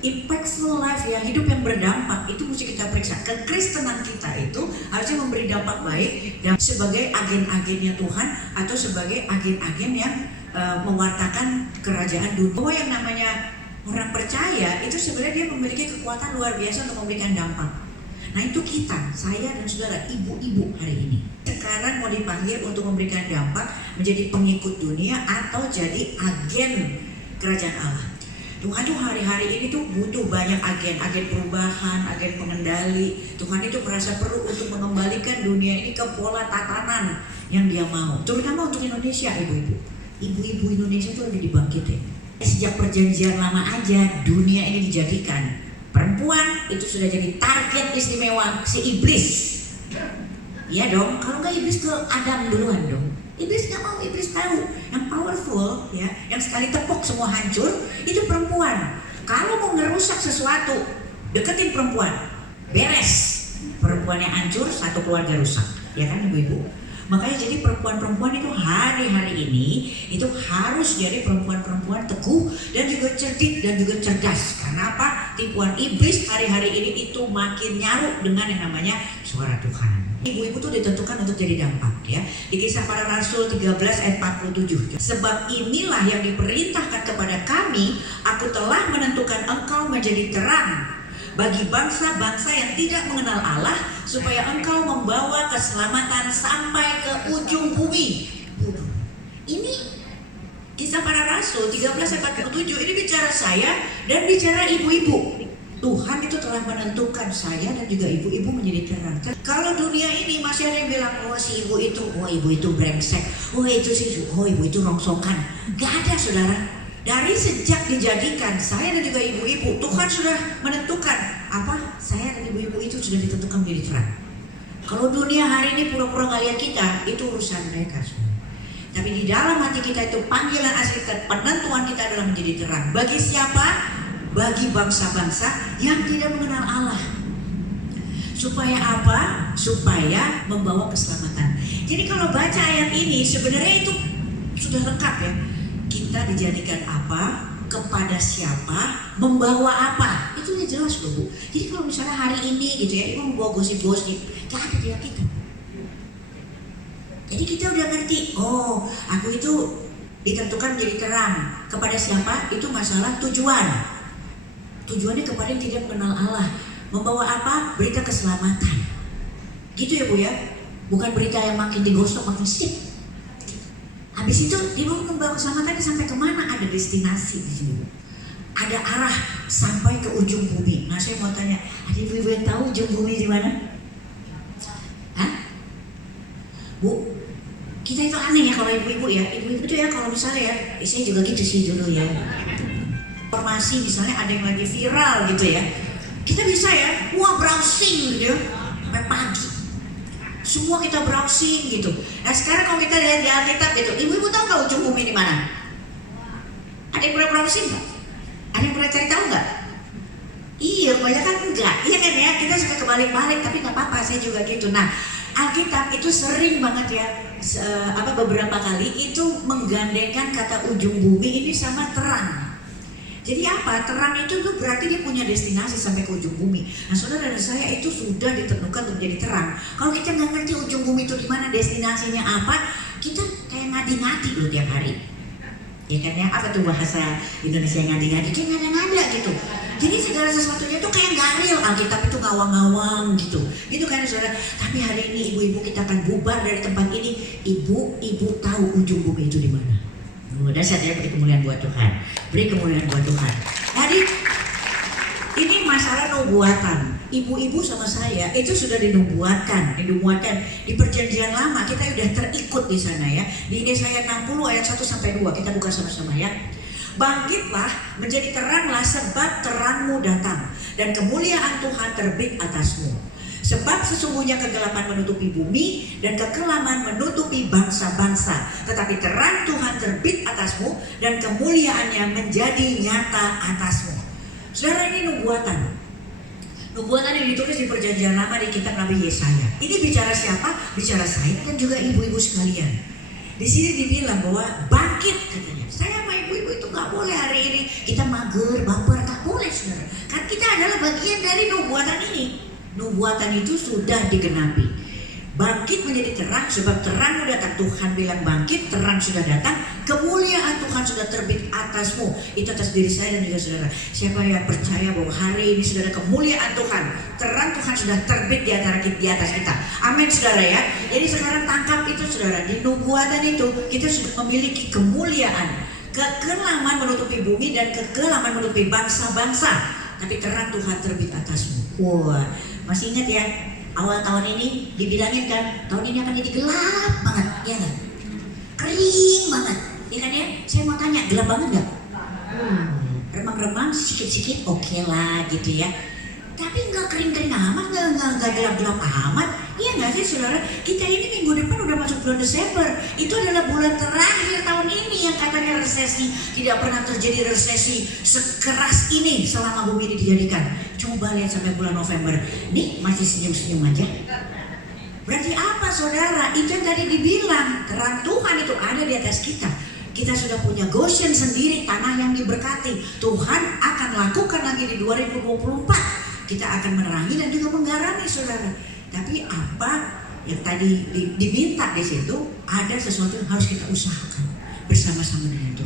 impactful life ya, hidup yang berdampak itu mesti kita periksa. Kekristenan kita itu harusnya memberi dampak baik dan sebagai agen-agennya Tuhan atau sebagai agen-agen yang mewartakan kerajaan dunia. Bahwa yang namanya orang percaya itu sebenarnya dia memiliki kekuatan luar biasa untuk memberikan dampak. Nah itu kita, saya dan saudara, ibu-ibu hari ini sekarang mau dipanggil untuk memberikan dampak menjadi pengikut dunia atau jadi agen kerajaan Allah. Tuhan tuh hari-hari ini tuh butuh banyak agen perubahan, agen pengendali. Tuhan itu merasa perlu untuk mengembalikan dunia ini ke pola tatanan yang dia mau. Terutama untuk Indonesia, ibu-ibu. Ibu-ibu Indonesia itu lagi dibangkitin. Sejak perjanjian lama aja dunia ini dijadikan perempuan itu sudah jadi target istimewa si iblis. Iya dong, kalau nggak iblis ke Adam duluan dong. Iblis nggak mau, iblis tahu yang powerful ya, yang sekali tepuk semua hancur itu perempuan. Kalau mau ngerusak sesuatu, deketin perempuan, beres. Perempuan yang hancur, satu keluarga rusak, ya kan ibu-ibu? Makanya jadi perempuan-perempuan itu hari-hari ini itu harus jadi perempuan-perempuan teguh dan juga cerdik dan juga cerdas. Karena apa? Tipuan iblis hari-hari ini itu makin nyaruk dengan yang namanya suara Tuhan. Ibu-ibu tuh ditentukan untuk jadi dampak ya. Di Kisah Para Rasul 13 ayat 47. Sebab inilah yang diperintahkan kepada kami, aku telah menentukan engkau menjadi terang bagi bangsa-bangsa yang tidak mengenal Allah, supaya engkau membawa keselamatan sampai ke ujung bumi. Ini Kisah Para Rasul 13 ayat 47. Ini bicara saya dan bicara ibu-ibu. Tuhan itu telah menentukan saya dan juga ibu-ibu menjadi terang. Kalau dunia ini masih ada yang bilang, oh si ibu itu, oh ibu itu brengsek, oh itu sih, oh ibu itu rongsokan. Gak ada saudara. Dari sejak dijadikan saya dan juga ibu-ibu, Tuhan sudah menentukan apa? Saya dan ibu-ibu itu sudah ditentukan menjadi terang. Kalau dunia hari ini pura-pura gak lihat kita, itu urusan mereka semua. Tapi di dalam hati kita itu panggilan asli, penentuan kita adalah menjadi terang. Bagi siapa? Bagi bangsa-bangsa yang tidak mengenal Allah. Supaya apa? Supaya membawa keselamatan. Jadi kalau baca ayat ini sebenarnya itu sudah lengkap ya. Kita dijadikan apa, kepada siapa, membawa apa, itu udah jelas loh Bu. Jadi kalau misalnya hari ini gitu ya, ibu membawa gosip-gosip, gak ada di kita. Jadi kita udah ngerti, oh aku itu ditentukan menjadi terang. Kepada siapa, itu masalah tujuan. Tujuannya kepada yang tidak mengenal Allah. Membawa apa? Berita keselamatan. Gitu ya Bu ya, bukan berita yang makin digosok makin sip. Habis itu dia mau membawa keselamatan sampai kemana? Ada destinasi di sini. Ada arah sampai ke ujung bumi. Nah saya mau tanya, ada ibu-ibu yang tahu ujung bumi di mana? Hah? Bu, kita itu aneh ya kalau ibu-ibu ya. Ibu-ibu itu ya kalau misalnya ya, saya juga gitu sih dulu ya. Informasi misalnya ada yang lagi viral gitu ya. Kita bisa ya, wah browsing gitu ya, sampai pagi. Semua kita browsing gitu. Nah sekarang kalau kita lihat di Alkitab gitu, ibu-ibu tahu nggak ujung bumi di mana? Ada yang pernah browsing nggak? Ada yang pernah cari tahu nggak? Iya, kebanyakan enggak. Iya kan ya, kita suka kebalik-balik, tapi nggak apa-apa, saya juga gitu. Nah Alkitab itu sering banget ya, beberapa kali itu menggandengkan kata ujung bumi ini sama terang. Jadi apa? Terang itu tuh berarti dia punya destinasi sampai ke ujung bumi. Nah saudara dan saya itu sudah ditentukan untuk menjadi terang. Kalau kita nggak ngerti ujung bumi itu di mana, destinasinya apa, kita kayak ngadi-ngadi loh tiap hari. Ya kan ya, apa tuh bahasa Indonesia ngadi-ngadi? Kayak ngada-ngada gitu. Jadi segala sesuatunya tuh kayak nggak real. Alkitab itu ngawang-ngawang gitu. Gitu kan saudara. Tapi hari ini ibu-ibu kita akan bubar dari tempat ini. Ibu-ibu tahu ujung bumi itu di mana. Dan saya beri kemuliaan buat Tuhan. Beri kemuliaan buat Tuhan. Jadi ini masalah nubuatan. Ibu-ibu sama saya itu sudah dinubuatkan di perjanjian lama. Kita sudah terikut di sana ya. Di Yesaya 60 ayat 1 sampai 2. Kita buka sama-sama ya. Bangkitlah, menjadi teranglah, sebab terangmu datang dan kemuliaan Tuhan terbit atasmu. Sebab sesungguhnya kegelapan menutupi bumi dan kekelaman menutupi bangsa-bangsa. Tetapi terang Tuhan terbit atasmu dan kemuliaannya menjadi nyata atasmu. Saudara, ini nubuatan. Nubuatan yang ditulis di perjanjian lama di kitab Nabi Yesaya. Ini bicara siapa? Bicara saya dan juga ibu-ibu sekalian. Di sini dibilang bahwa bangkit katanya. Saya sama ibu-ibu itu gak boleh hari ini kita mager, baper, gak boleh saudara. dari nubuatan ini. Nubuatan itu sudah digenapi. Bangkit menjadi terang, sebab terang sudah datang. Tuhan bilang bangkit, terang sudah datang, kemuliaan Tuhan sudah terbit atasmu. Itu atas diri saya dan juga saudara. Siapa yang percaya bahwa hari ini sudah ada kemuliaan Tuhan, terang Tuhan sudah terbit di antara kita, di atas kita. Amin saudara ya. Jadi sekarang tangkap itu saudara. Di nubuatan itu kita sudah memiliki kemuliaan. Kekelaman menutupi bumi dan kekelaman menutupi bangsa-bangsa, tapi terang Tuhan terbit atasmu. Wah, masih ingat ya? Awal tahun ini dibilangin kan, tahun ini akan jadi gelap banget, ya kan? Kering banget, ya kan ya? Saya mau tanya, gelap banget nggak? Remang-remang sedikit-sedikit oke lah gitu ya. Tapi nggak kering-kering amat, nggak gelap-gelap amat. Iya nggak sih saudara? Kita ini minggu depan udah masuk bulan Desember. Itu adalah bulan terakhir tahun ini yang katanya resesi. Tidak pernah terjadi resesi sekeras ini selama bumi ini dijadikan. Coba lihat sampai bulan November. Nih masih senyum-senyum aja. Berarti apa saudara? Itu yang tadi dibilang. Terang Tuhan itu ada di atas kita. Kita sudah punya Goshen sendiri, tanah yang diberkati. Tuhan akan lakukan lagi di 2024. Kita akan menerangi dan juga menggarami saudara. Tapi apa yang tadi diminta di situ, ada sesuatu yang harus kita usahakan bersama-sama dengan Tuhan.